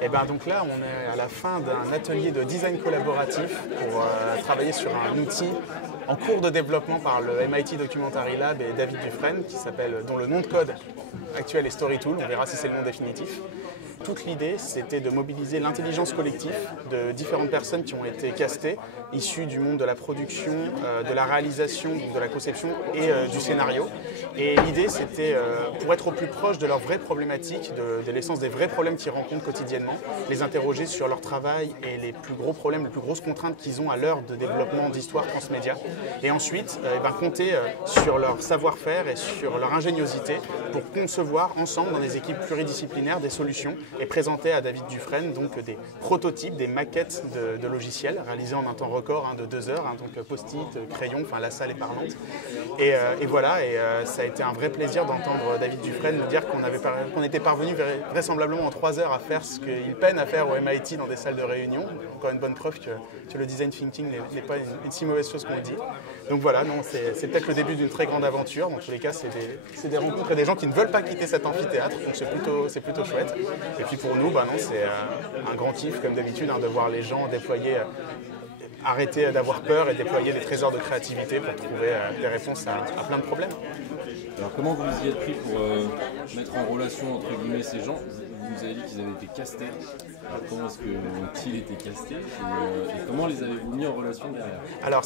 Et ben donc là, on est à la fin d'un atelier de design collaboratif pour travailler sur un outil en cours de développement par le MIT Documentary Lab et David Dufresne, dont le nom de code actuel est StoryTool. On verra si c'est le nom définitif. Toute l'idée, c'était de mobiliser l'intelligence collective de différentes personnes qui ont été castées, issues du monde de la production, de la réalisation, de la conception et du scénario. Et l'idée, c'était, pour être au plus proche de leurs vraies problématiques, de l'essence des vrais problèmes qu'ils rencontrent quotidiennement, les interroger sur leur travail et les plus gros problèmes, les plus grosses contraintes qu'ils ont à l'heure de développement d'histoire transmédia. Et ensuite, compter sur leur savoir-faire et sur leur ingéniosité pour concevoir ensemble, dans des équipes pluridisciplinaires, des solutions et présenter à David Dufresne donc des prototypes, des maquettes de logiciels réalisés en un temps record de 2 heures, donc post-it, crayon, enfin la salle est parlante. Et voilà, ça a été un vrai plaisir d'entendre David Dufresne nous dire qu'on était parvenu vraisemblablement en 3 heures à faire ce qu'il peine à faire au MIT dans des salles de réunion. Encore une bonne preuve que le design thinking n'est pas une si mauvaise chose qu'on le dit. Donc voilà, c'est peut-être le début d'une très grande aventure. Dans tous les cas, c'est des rencontres et des gens qui ne veulent pas quitter cet amphithéâtre, donc c'est plutôt chouette. Et puis pour nous, c'est un grand kiff comme d'habitude de voir les gens arrêter d'avoir peur et déployer des trésors de créativité pour trouver des réponses à plein de problèmes. Alors comment vous y êtes pris pour mettre en relation entre guillemets ces gens? Vous avez dit qu'ils avaient été castés. Alors comment est-ce qu'ils été castés et comment les avez-vous mis en relation derrière? Alors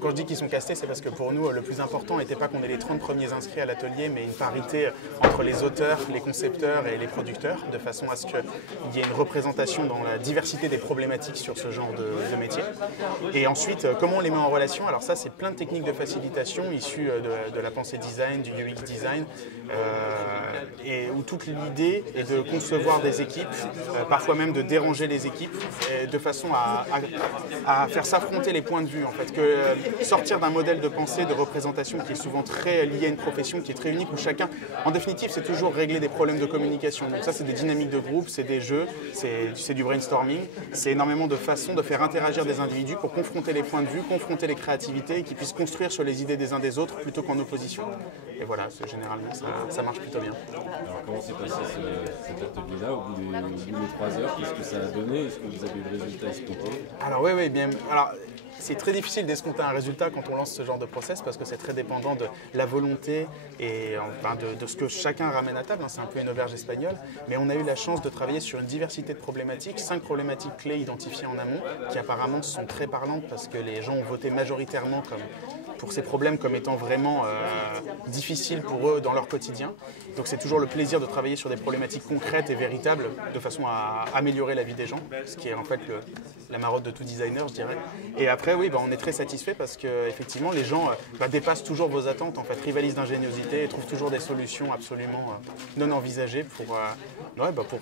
quand je dis qu'ils sont castés, c'est parce que pour nous, le plus important n'était pas qu'on ait les 30 premiers inscrits à l'atelier, mais une parité entre les auteurs, les concepteurs et les producteurs, de façon à ce qu'il y ait une représentation dans la diversité des problématiques sur ce genre de métier. Et ensuite, comment on les met en relation? Alors ça, c'est plein de techniques de facilitation issues de la pensée design, du UX design, et où toute l'idée est de concevoir des équipes, parfois même de déranger les équipes, de façon à faire s'affronter les points de vue. En fait, que sortir d'un modèle de pensée, de représentation qui est souvent très lié à une profession, qui est très unique, où chacun, en définitive, c'est toujours régler des problèmes de communication. Donc ça, c'est des dynamiques de groupe, c'est des jeux, c'est du brainstorming, c'est énormément de façons de faire interagir des individus pour confronter les points de vue, confronter les créativités et qu'ils puissent construire sur les idées des uns des autres plutôt qu'en opposition. Et voilà, généralement, ça marche plutôt bien. Alors comment s'est passé cet atelier-là au bout des 3 heures? Qu'est-ce que ça a donné? Est-ce que vous avez eu le résultat escompté? Alors oui, bien. Alors, c'est très difficile d'escompter un résultat quand on lance ce genre de process parce que c'est très dépendant de la volonté et de ce que chacun ramène à table. C'est un peu une auberge espagnole. Mais on a eu la chance de travailler sur une diversité de problématiques, 5 problématiques clés identifiées en amont qui apparemment sont très parlantes parce que les gens ont voté majoritairement pour ces problèmes comme étant vraiment difficiles pour eux dans leur quotidien. Donc c'est toujours le plaisir de travailler sur des problématiques concrètes et véritables de façon à améliorer la vie des gens, ce qui est en fait la marotte de tout designer, je dirais. Et après, oui, on est très satisfait parce que effectivement, les gens dépassent toujours vos attentes, en fait, rivalisent d'ingéniosité et trouvent toujours des solutions absolument non envisagées pour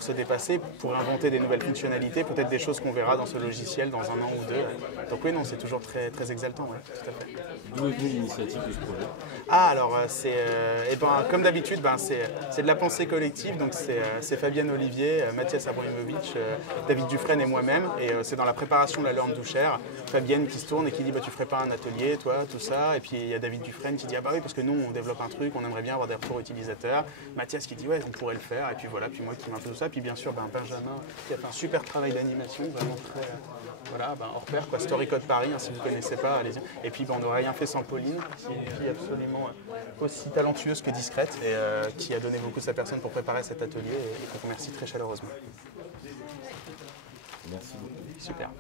se dépasser, pour inventer des nouvelles fonctionnalités, peut-être des choses qu'on verra dans ce logiciel dans 1 an ou 2. Donc oui, c'est toujours très, très exaltant, ouais, tout à fait. D'où est venue l'initiative de ce projet? Alors, comme d'habitude, c'est de la pensée collective. Donc, c'est Fabienne Olivier, Mathias Abramovic, David Dufresne et moi-même. Et c'est dans la préparation de la Learn to Share, Fabienne qui se tourne et qui dit tu ferais pas un atelier, toi, tout ça. Et puis, il y a David Dufresne qui dit oui, parce que nous, on développe un truc, on aimerait bien avoir des retours utilisateurs. Mathias qui dit ouais, on pourrait le faire. Et puis voilà, puis moi qui mets un peu tout ça. Puis bien sûr, Benjamin qui a fait un super travail d'animation, vraiment très. Hors pair, Story Code Paris, si vous ne connaissez pas, allez-y. Et puis on n'aurait rien fait sans Pauline, qui est une fille absolument aussi talentueuse que discrète et qui a donné beaucoup de sa personne pour préparer cet atelier et qu'on remercie très chaleureusement. Merci beaucoup. Super.